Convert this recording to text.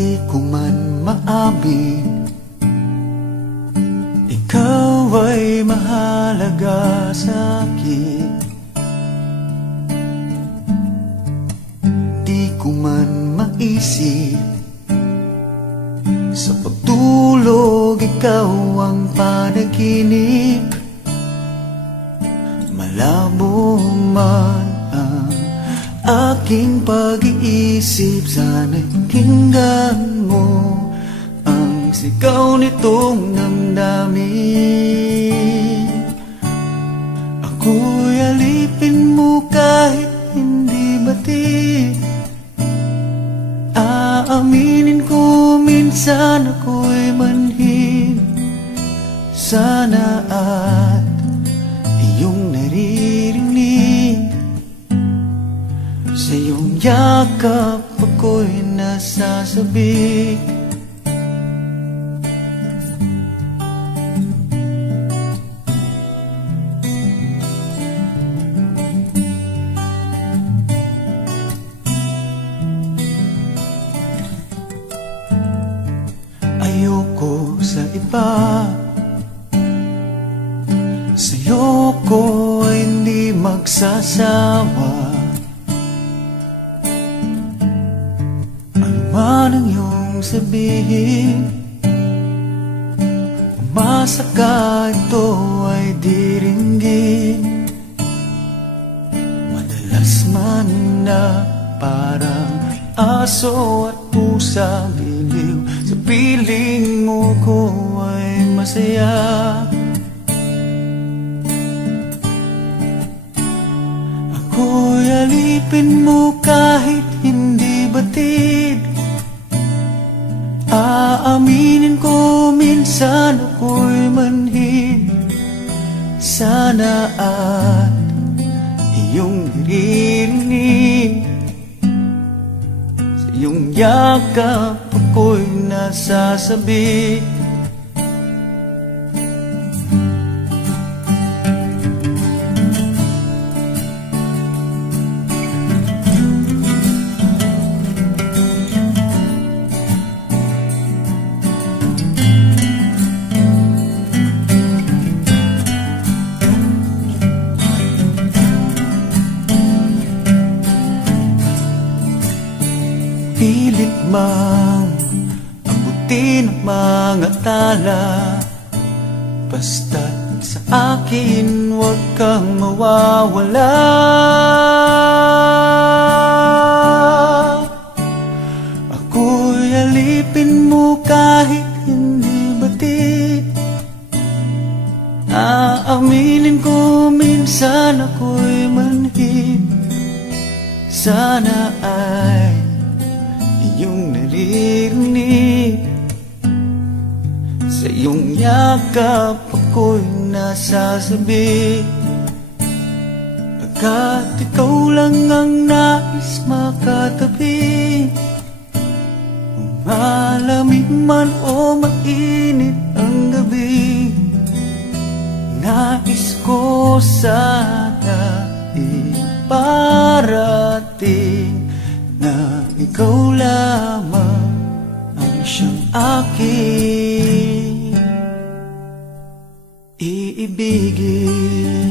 Di ko man maamin, ikaw ay mahalaga sa'kin. Di ko man maisip, sa pagtulog ikaw ang panaginip. Malabo man ang aking pag-iisip, sana'y pakinggan mo ang sigaw nitong damdamin. Ako'y alipin mo kahit hindi batid. Aaminin ko minsan ako'y manhid. Sana at iyong naririnig, sa iyong yakap ako'y nasasabik. Ayoko sa iba, sa'yo ko ay hindi magsasawa. Ano man ang iyong sabihin, umasa ka ito ay diringgin. Madalas man na parang aso at pusa, biliw sa piling mo ko ay masaya. Ako'y alipin mo kahit hindi batid. Aaminin ko minsan ako'y manhid. Sana at iyong naririnig, sa iyong yakap ako'y nasasabik. Pilit mang abutin ang mga tala, basta't sa akin huwag kang mawawala. Ako'y alipin mo kahit hindi batid. Aaminin ko minsan ako'y manhid. Sana ay iyong naririnig, sa iyong yakap ako'y nasasabik. Pagkat ikaw lang ang nais makatabi, malamig man o mainit ang gabi, nais ko sana iparating na ikaw lamang ang siyang aking iibigin.